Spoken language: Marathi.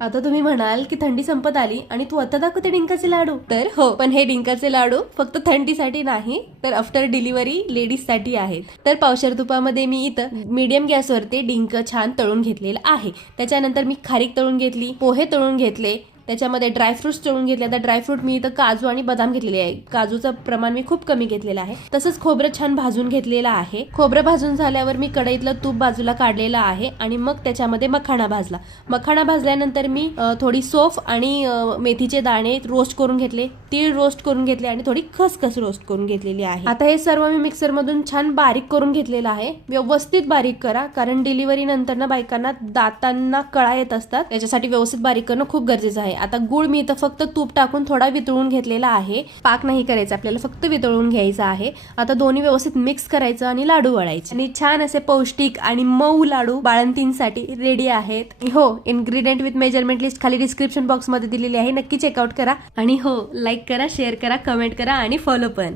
आता तुम्ही म्हणाल की थंडी संपत आली आणि तू आता दाखवते डिंकाचे लाडू. तर हो पण हे डिंकाचे लाडू फक्त थंडीसाठी नाही तर आफ्टर डिलिव्हरी लेडीजसाठी आहेत. तर पावशर तुपामध्ये मी इथं मीडियम गॅसवरती डिंक छान तळून घेतलेलं आहे. त्याच्यानंतर मी खारीक तळून घेतली पोहे तळून घेतले त्याच्यामध्ये ड्रायफ्रुट्स तळून घेतले. आता ड्रायफ्रूट मी इथं काजू आणि बदाम घेतलेले आहे. काजूचं प्रमाण मी खूप कमी घेतलेलं आहे. तसंच खोबरं छान भाजून घेतलेलं आहे. खोबरं भाजून झाल्यावर मी कढईतलं तूप बाजूला काढलेलं आहे आणि मग त्याच्यामध्ये मखाणा भाजला. मखाणा भाजल्यानंतर मी थोडी सोफ आणि मेथीचे दाणे रोस्ट करून घेतले. तीळ रोस्ट करून घेतले आणि थोडी खसखस रोस्ट करून घेतलेली आहे. आता हे सर्व मी मिक्सर मधून छान बारीक करून घेतलेलं आहे. व्यवस्थित बारीक करा कारण डिलिव्हरी नंतर ना बायकांना दातांना कळा येत असतात. त्याच्यासाठी व्यवस्थित बारीक करणं खूप गरजेचं आहे. आता गुळ मी इथं फक्त तूप टाकून थोडा वितळून घेतलेला आहे. पाक नाही करायचा आपल्याला फक्त वितळून घ्यायचा आहे. आता दोन्ही व्यवस्थित मिक्स करायचं आणि लाडू वळायचे. आणि छान असे पौष्टिक आणि मऊ लाडू बाळंतींसाठी रेडी आहेत. हो इन्ग्रेडियंट विथ मेजरमेंट लिस्ट खाली डिस्क्रिप्शन बॉक्समध्ये दिलेली आहे. नक्की चेकआउट करा. आणि हो लाईक करा शेअर करा कमेंट करा आणि फॉलो पण.